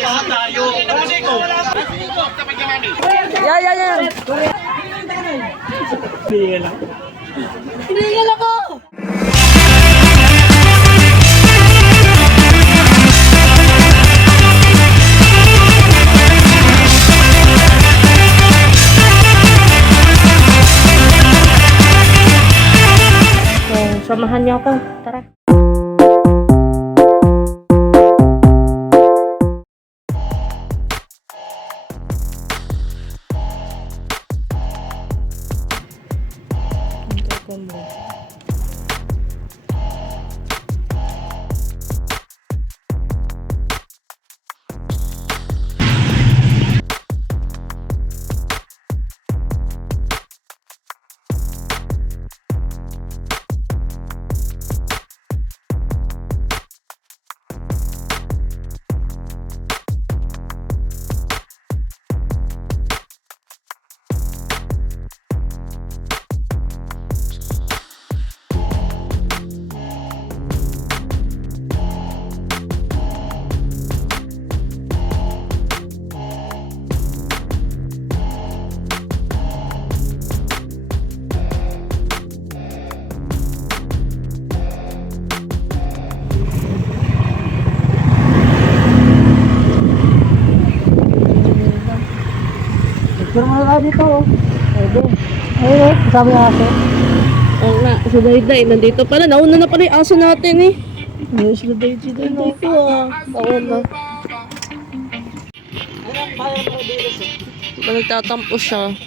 Yan. Hinihingil ako! So, samahan niyo ako. Tara. Pero mga dito, oh. Pwede. Ayun, sabi ng aso. Oo nga, si Dayday, nandito pala. Nauna na pala yung aso natin eh. Ayun, sila Daisy din, oh. Dito ah. Nauna. Nagtatampo siya.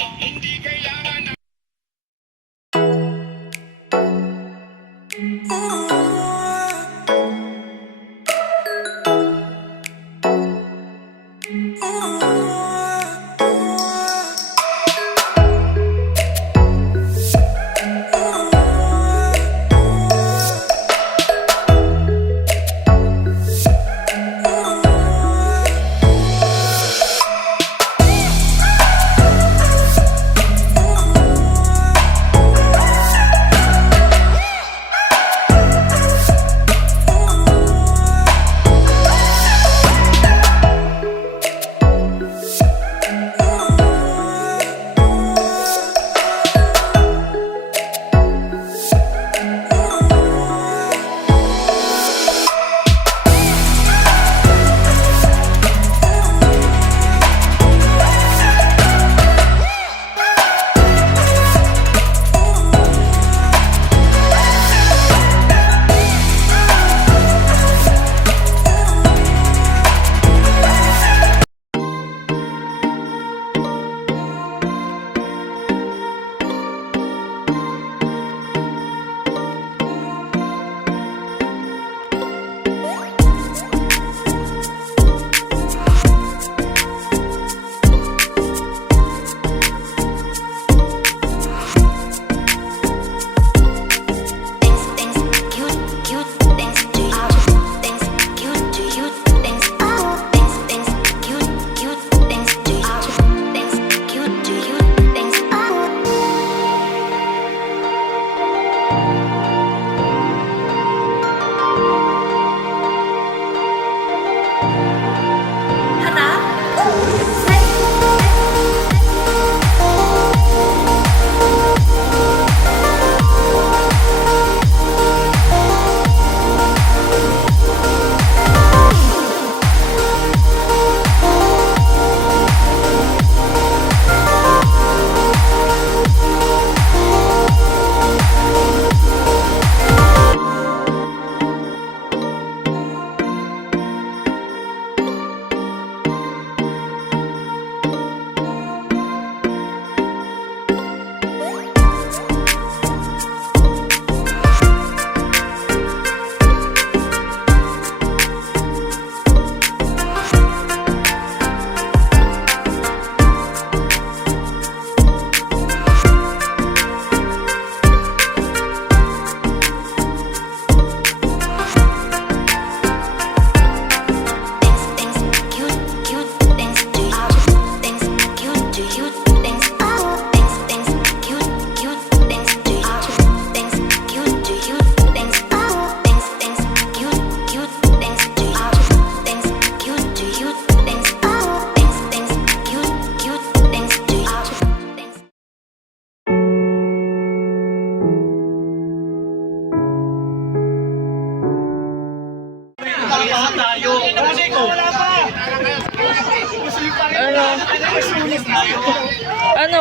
Ano,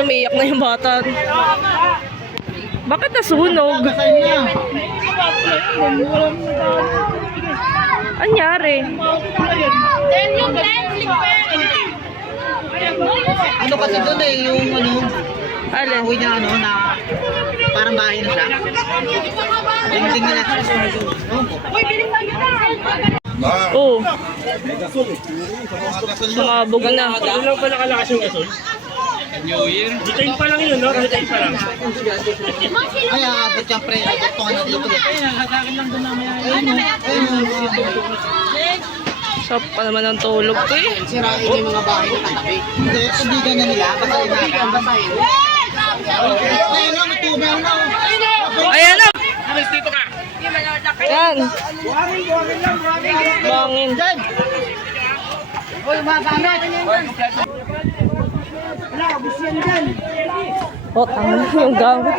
umiiyak na yung bata. Bakit nasunog? Anyari? Ano kasi doon eh, yung ano, Alin? kahoy na ano, na parang bahay na siya. Dingding na natin sa mga doon. Oo. Sumabog na. Ano lang pala kalakas yung gasol? New Year? Detail pa lang yun, no? Detail pa lang. Ay, aabot yung pre. Ito nga na dito. Sarap pa naman ang tulog ko eh. Sirain yung mga bahay na katabi. Hindi, tubigan na nila. Basahin na. Basahin. Ayun na, matubaw na. Ayan na! Alis dito ka! Yan! Bangin. Uy, mga gamit. Oh, tama na yung gamit.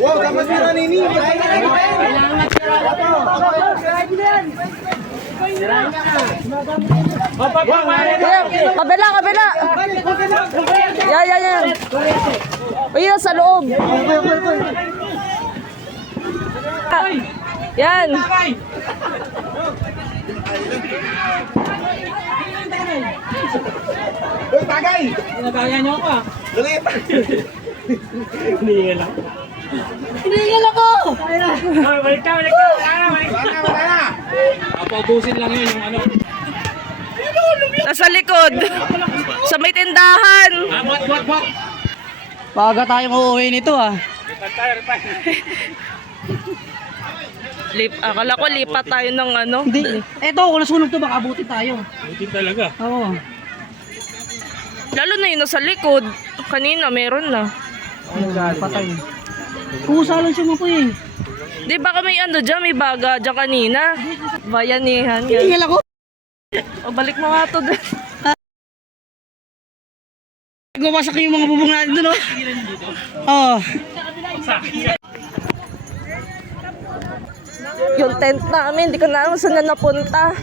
Wow, dapat sira nini. Kabila, kabila! Yan, yan, yan. Ayun, sa loob. Yan. Uy, tagay. Nagaya niyo ako ah. Lungit. Hindi lang. Hiningal ako! Oh, balik ka, balik ka. Wala na. Paubusin lang yun yung ano. Nasa likod. Sa may tindahan. Bot. Baga tayong uuwi nito ah. Akala ko lipat tayo ng ano. Hindi. Eto, kung nasunog to, baka abutin tayo. Buti talaga. Oo. Lalo na yun nasa likod. Kanina meron na. Patay. Kusa lang siya mo po eh. Di ba may ano dyan, may baga dyan kanina? Bayanihan. Yan. Tingil ako. O, balik mo nga to dun. Nagwawasak yung mga bubong natin doon, no? Oo. Yung tent namin, di ko na alam saan na napunta.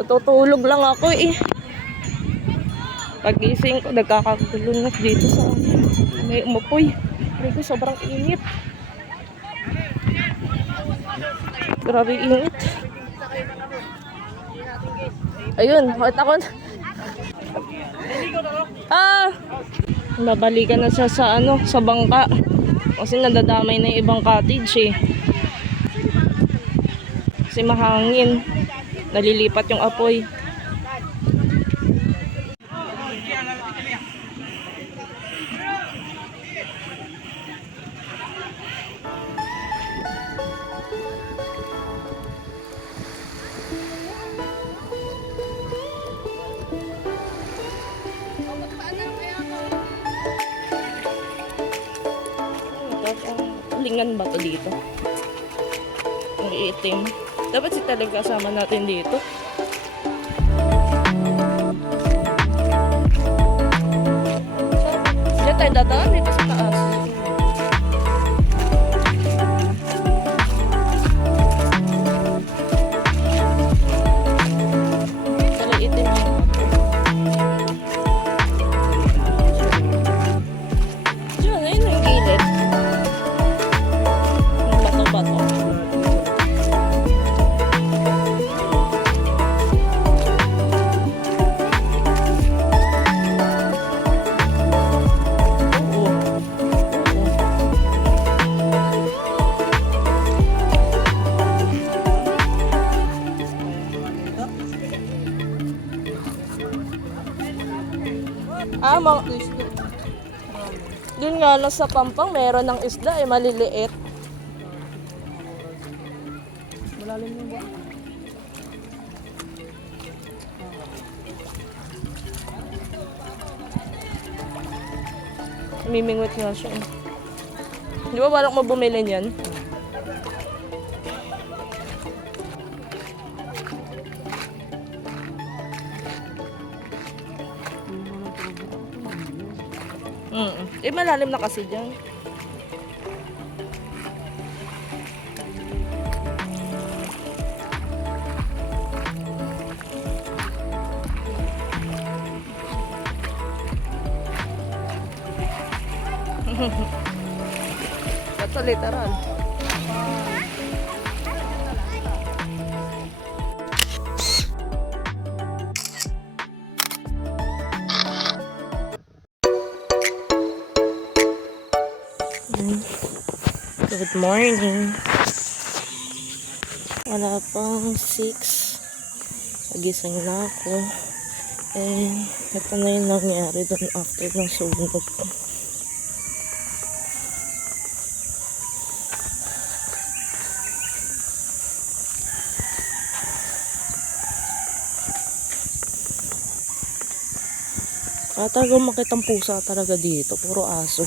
Natutulog lang ako eh. Pagising ko, nagkakagulo na dito sa amin. May umupoy. Grabe, sobrang init. Grabe init. Ayun, bakit ako babalikan na siya sa ano, sa bangka. Kasi nadadamay na yung ibang cottage eh. Kasi mahangin. Nalilipat yung apoy. Lingan ba to dito? Ang iitim. Dapat si talaga kasama natin dito. Diyan tayo dadaan dito sa taas. Kala itim yun. Diyan, ayun yung gilid. Bato-bato. Yun nga lang sa Pampang, meron ng isda eh, maliliit. Mimingwit nga siya eh. Di ba balak mo bumili niyan? Eh, malalim na kasi dyan. Ito literal. Good morning. Wala pang 6. Nagising na ako. And ito na yung nangyari doon after ng sunog. Talagang makitang pusa talaga dito. Puro aso.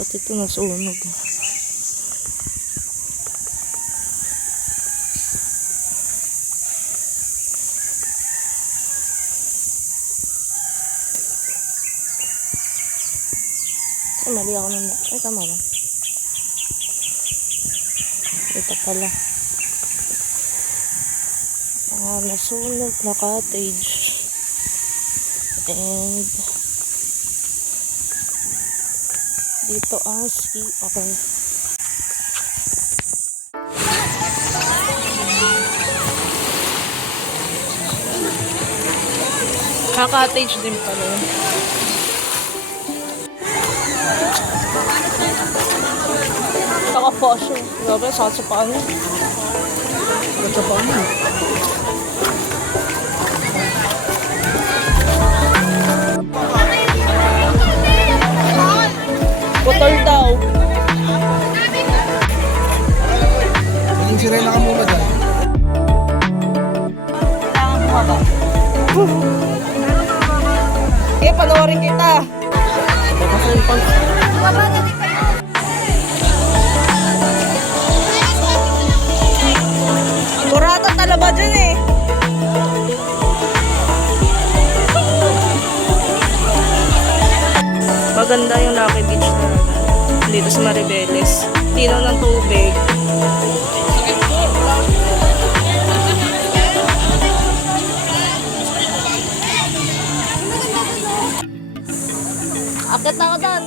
Ba't ito nasunog? Ay, mali ako nung... Ay, tama ba? Ito pala. Nasunog na cottage. And... dito ang sea. Okay. Cottage din pala. Saka posyo. Grabe, sakit sa paan. Sakit sa paan. Putol daw. Maging sirena ka muna dyan. Kailangan bumaba. Eh, panoorin kita. Burata talaba dyan eh. Maganda yung Lucky Beach talaga. Dito sa Maribeles. Linaw ng tubig. Akit na ako doon.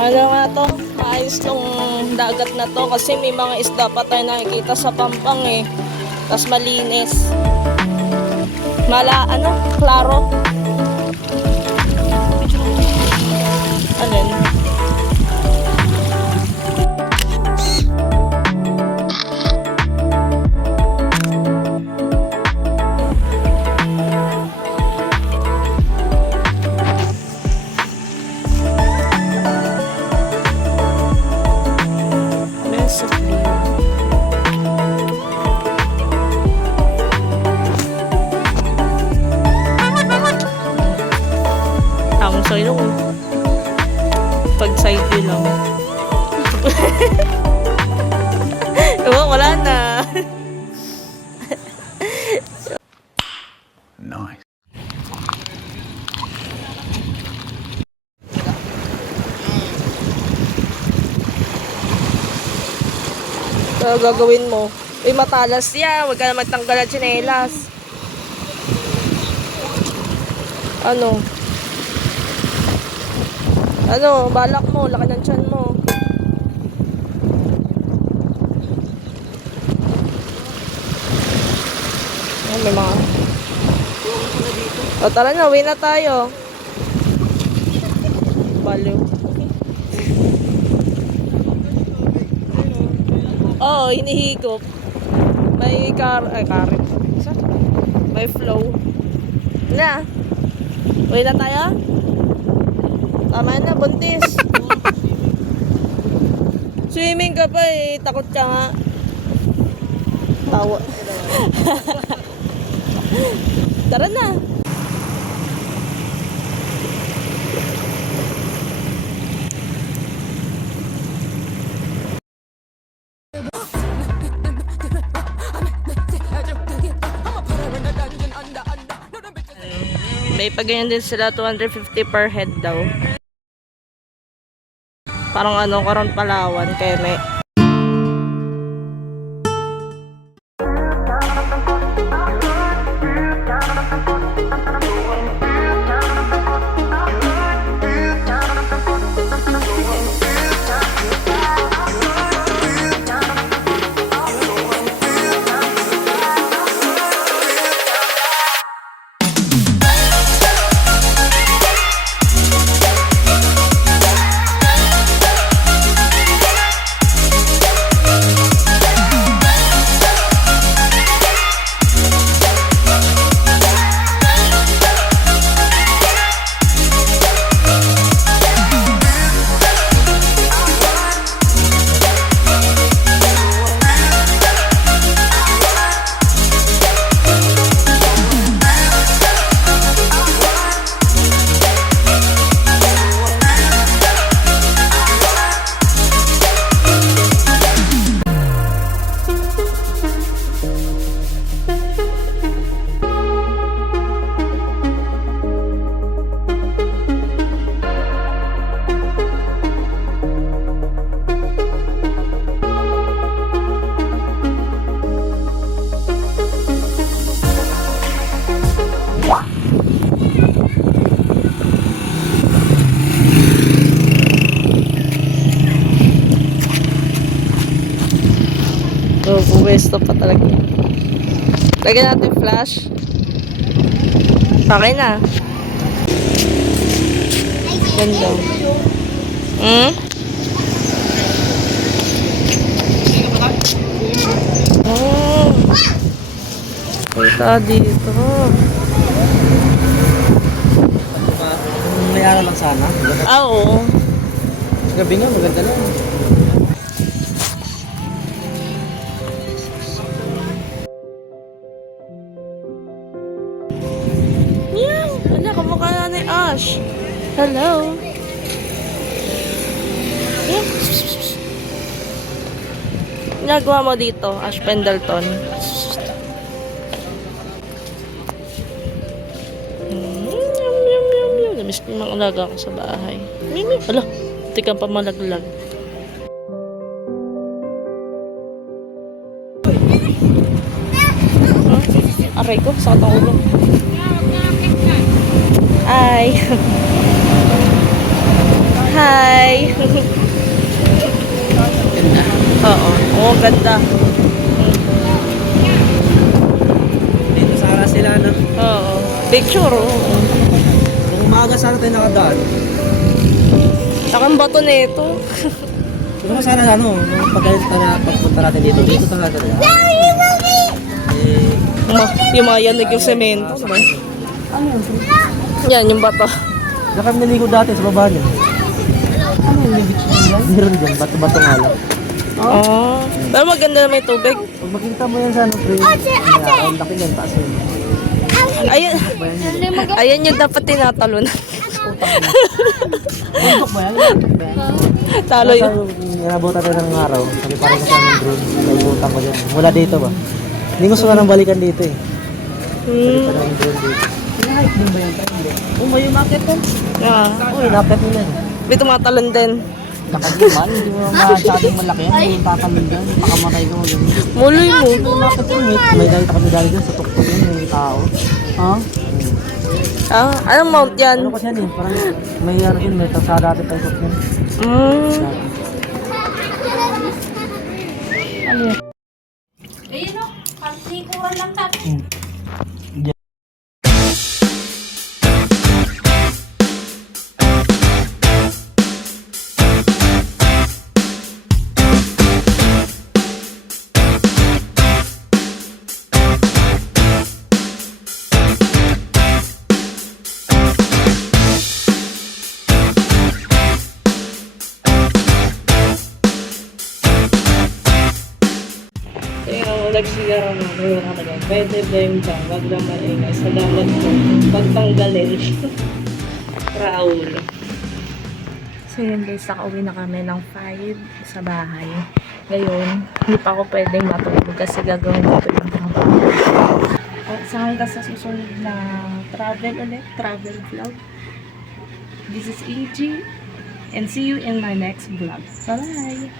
Ano nga to? Maayos tong dagat na to kasi may mga isda pa tayo nakikita sa Pampang eh. Tas malinis. Klaro. Alin? Tamang sa'yo lang. Pag side view lang. Diba? Wala na. Nice. So, gagawin mo. Uy, matalas yan. Huwag ka na magtanggal ng tsinelas. Ano? Ano? Balak mo. Laki ng tiyan mo. Ayan, may mga... O, tara na. Uwi na tayo. Baliw. Oo, hinihigop. May karit. Isa? May flow. Na. Uwi na tayo? Tama na, buntis. Swimming ka pa eh. Takot ka nga. Tawa. Tara na. May paganyan din sila, 250 per head daw. Parang ano, karon Palawan, kaya may... So, puwesto pa talaga. Lagyan natin flash. Okay na. Ganda. Oh. Kita dito. May araw lang sana. Ah, oo. Gabi nga, maganda lang. Meow! Wala, kamukha na ni Ash. Hello. Yeah. Nagawa mo dito, Ash Pendleton. Namiss ko yung mga alaga ko sa bahay. Mimi, ala, tika pa malaglag. Aray ko, sakit ang ulo. Hi. Hi. Ganda. Oo. Oo, ganda. Dito sana sila na. Oo. Picture, oo. Kung umaga sana tayo nakadaan. Sakang bato nito. Pero sana ano, nung pagpunta natin dito sana tayo. Yung mga yanig yung semento. Diba? Ano yun? Yan, yung bato. Diyan kami naligo dati sa baba niya. Ano yung libit niya? Meron dyan, bato-bato nga lang. Oh. Pero maganda na may tubig. Pag makita mo yan sa ano, pre, ang laki yan, taas yun. Ayan. Ayan yung dapat tinatalunan. Bundok ba yan? Talo yun. Inabutan tayo ng araw. Sabi parang sa ng drone. Naibutan ko dyan. Mula dito ba? Hindi gusto nga nang balikan dito eh. Sabi pa ng drone dito. Pinahike din ba yan? Oh, may umakit po. Yeah. Oh, inakit nila. May tumatalon din. Nakagiman, hindi mo masyadong malaki yan. Hindi yung tatalon dyan. Pakamatay ko. Muloy mo. Umakit yun. May nakita kami dali dyan sa tuktok yun. May tao. Ha? Ah, anong mount yan? Ano kasi yan eh? Parang may ano yun. May tasada dati tayo sa yun. Ayun o, pansikuran lang tayo. Nagsigara na, mayroon ka na. Pwede blame ka, wag lang maingay. Salamat po. Pagtanggalin. Raul. So yun guys, nakauwi na kami ng 5 sa bahay. Ngayon, hindi pa ako pwedeng matulog kasi gagawin ko ito yung trabaho. Samahan ka sa susunod na travel vlog. This is AG, and see you in my next vlog. Bye!